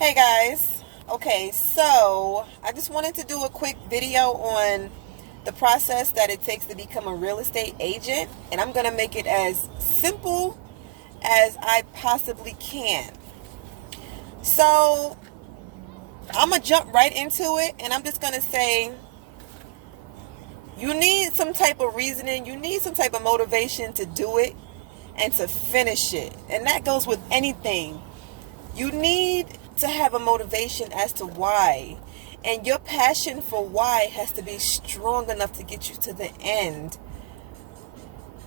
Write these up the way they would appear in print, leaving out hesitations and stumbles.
Hey guys. Okay, so I just wanted to do a quick video on the process that it takes to become a real estate agent, and I'm going to make it as simple as I possibly can. So I'm going to jump right into it, and I'm just going to say you need some type of reasoning, you need some type of motivation to do it and to finish it. And that goes with anything. You need to have a motivation as to why. And your passion for why has to be strong enough to get you to the end.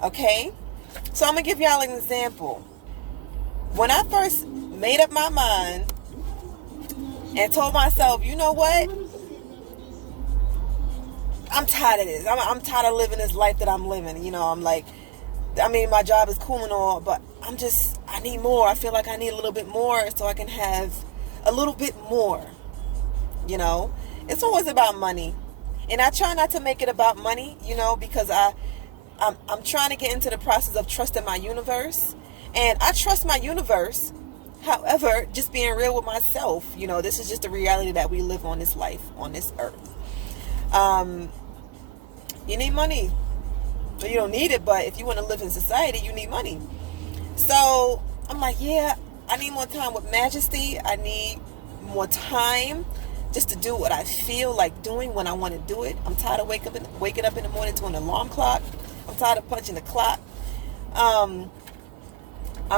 Okay? So I'm going to give y'all an example. When I first made up my mind and told myself, you know what? I'm tired of this. I'm tired of living this life that I'm living. My job is cool and all, but I need more. I feel like I need a little bit more so I can have a little bit more. It's always about money. And I try not to make it about money, because I'm trying to get into the process of trusting my universe. And I trust my universe. However, just being real with myself, this is just the reality that we live on this life, on this earth. You need money. So you don't need it, but if you want to live in society, you need money. So I'm like, yeah, I need more time with Majesty. I need more time just to do what I feel like doing when I want to do it. I'm tired of waking up in the morning to an alarm clock. I'm tired of punching the clock. I'm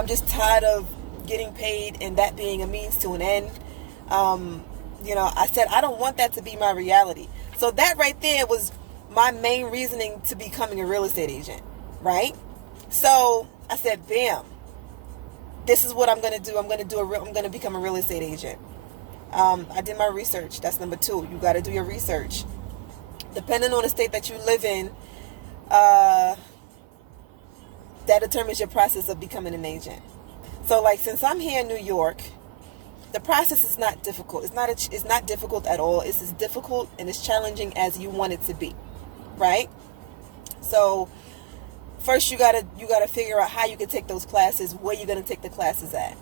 just tired of getting paid and that being a means to an end. I said I don't want that to be my reality. So that right there was my main reasoning to becoming a real estate agent, right? So I said, bam, this is what I'm going to do. I'm going to become a real estate agent. I did my research. That's number 2. You got to do your research. Depending on the state that you live in, that determines your process of becoming an agent. So since I'm here in New York, the process is not difficult. It's not difficult at all. It's as difficult and as challenging as you want it to be. Right? So first you gotta figure out how you can take those classes, where you're gonna take the classes at.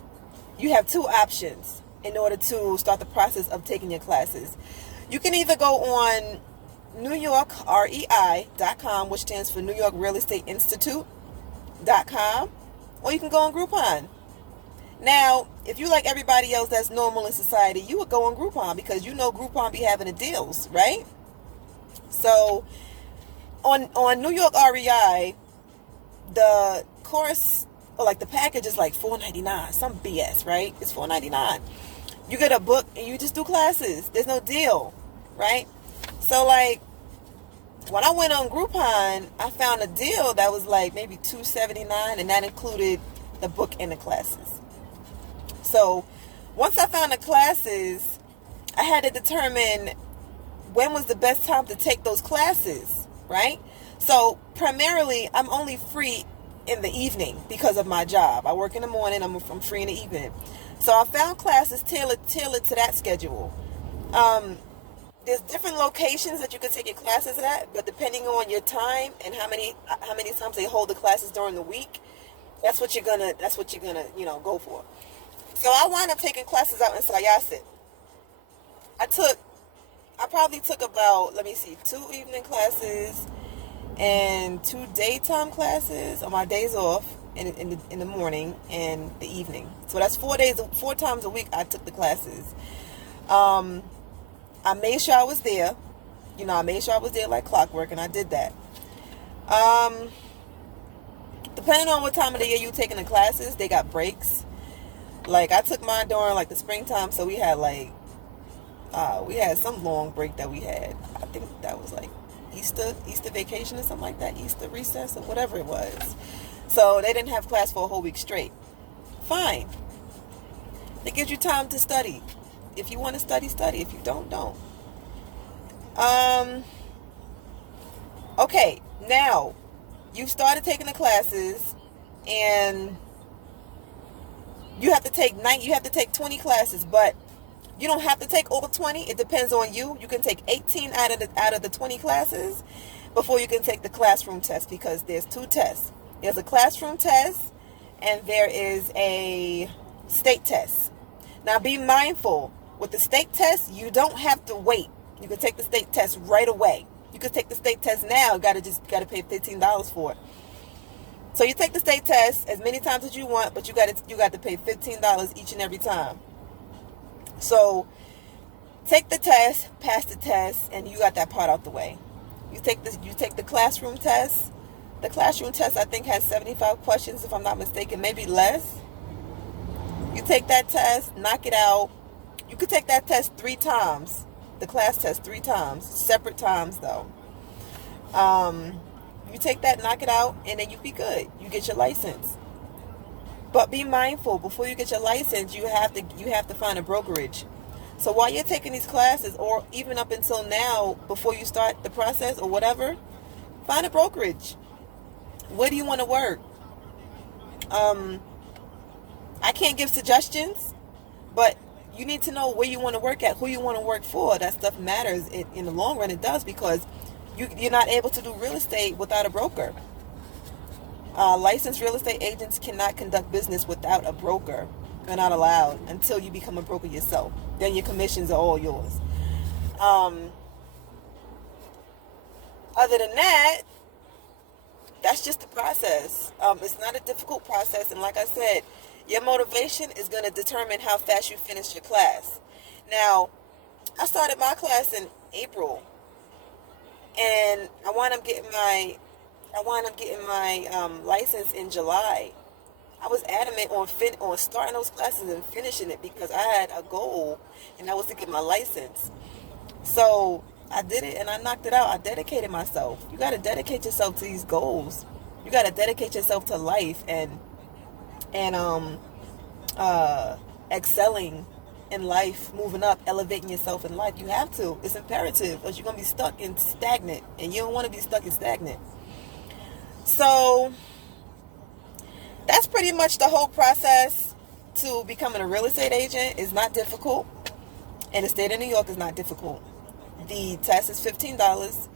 You have 2 options in order to start the process of taking your classes. You can either go on NewYorkREI.com, which stands for New York Real Estate Institute.com, or you can go on Groupon. Now, if you like everybody else that's normal in society, you would go on Groupon because Groupon be having the deals, right? So on New York REI, the course or the package is $4.99, some BS, right? It's $4.99. You get a book and you just do classes. There's no deal, right? So when I went on Groupon, I found a deal that was maybe $2.79, and that included the book and the classes. So once I found the classes, I had to determine when was the best time to take those classes. Right? So primarily I'm only free in the evening because of my job. I work in the morning, I'm free in the evening. So I found classes tailored to that schedule. There's different locations that you can take your classes at, but depending on your time and how many times they hold the classes during the week, that's what you're gonna go for. So I wound up taking classes out in Syosset. I probably took about, 2 evening classes and 2 daytime classes on my days off in the morning and the evening. So that's 4 times a week I took the classes. I made sure I was there. I made sure I was there like clockwork, and I did that. Depending on what time of the year you're taking the classes, they got breaks. I took mine during the springtime, so we had we had some long break that we had. I think that was Easter vacation or something like that, Easter recess or whatever it was. So they didn't have class for a whole week straight. Fine. It gives you time to study. If you want to study, study. If you don't. Okay, now you've started taking the classes, and you have to take 20 classes, but you don't have to take all 20. It depends on you. You can take 18 out of the 20 classes before you can take the classroom test, because there's 2 tests. There's a classroom test and there is a state test. Now be mindful. With the state test, you don't have to wait. You can take the state test right away. You can take the state test now. You gotta pay $15 for it. So you take the state test as many times as you want, but you got to pay $15 each and every time. So take the test, pass the test, and you got that part out the way. You take the classroom test. The classroom test, I think, has 75 questions, if I'm not mistaken, maybe less. You take that test, knock it out. You could take that test 3 times, the class test 3 times, separate times though. You take that, knock it out, and then you be good. You get your license. But be mindful, before you get your license, you have to find a brokerage. So while you're taking these classes, or even up until now, before you start the process or whatever, find a brokerage. Where do you want to work? I can't give suggestions, but you need to know where you want to work at, who you want to work for. That stuff matters. In the long run, it does, because you're not able to do real estate without a broker. Licensed real estate agents cannot conduct business without a broker. They're not allowed until you become a broker yourself. Then your commissions are all yours. Other than that, that's just the process. It's not a difficult process, and like I said, your motivation is going to determine how fast you finish your class. Now, I started my class in April, and I wound up getting my license in July. I was adamant on starting those classes and finishing it because I had a goal, and that was to get my license. So I did it, and I knocked it out. I dedicated myself. You got to dedicate yourself to these goals. You got to dedicate yourself to life and excelling in life, moving up, elevating yourself in life. You have to. It's imperative, because you're going to be stuck and stagnant, and you don't want to be stuck and stagnant. So that's pretty much the whole process to becoming a real estate agent. It's not difficult. In the state of New York, it's not difficult. The test is $15.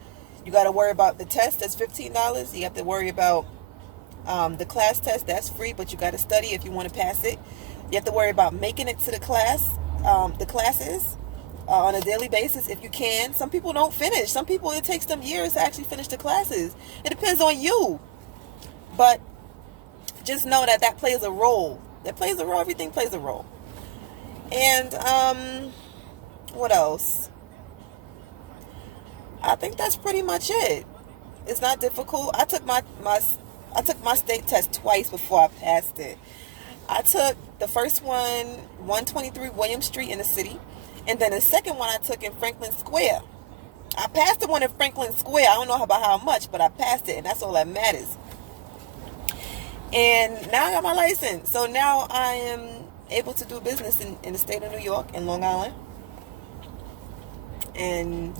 You got to worry about the test. That's $15. You have to worry about the class test. That's free, but you got to study if you want to pass it. You have to worry about making it to the classes on a daily basis if you can. Some people don't finish. Some people, it takes them years to actually finish the classes. It depends on you. But just know that plays a role. That plays a role. Everything plays a role. And what else? I think that's pretty much it. It's not difficult. I took my state test twice before I passed it. I took the first one, 123 William Street in the city, and then the second one I took in Franklin Square. I passed the one in Franklin Square. I don't know about how much, but I passed it, and that's all that matters. And now I got my license. So now I am able to do business in the state of New York, in Long Island. And,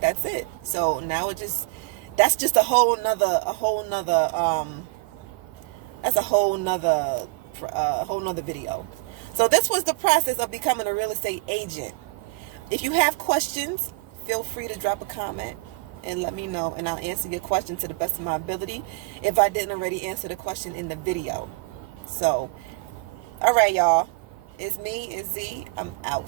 that's it. So now that's just a whole nother video. So this was the process of becoming a real estate agent. If you have questions, feel free to drop a comment and let me know, and I'll answer your question to the best of my ability if I didn't already answer the question in the video. So, all right, y'all. It's me, it's Z. I'm out.